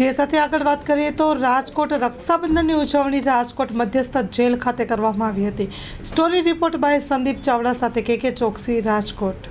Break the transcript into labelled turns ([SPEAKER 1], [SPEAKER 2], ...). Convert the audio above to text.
[SPEAKER 1] જે સાથે આગળ વાત કરીએ તો રાજકોટ રક્ષાબંધનની ઉજવણી રાજકોટ મધ્યસ્થ જેલ ખાતે કરવામાં આવી હતી. Story report by Sandeep Chavda સાથે કે કે ચોકસી રાજકોટ.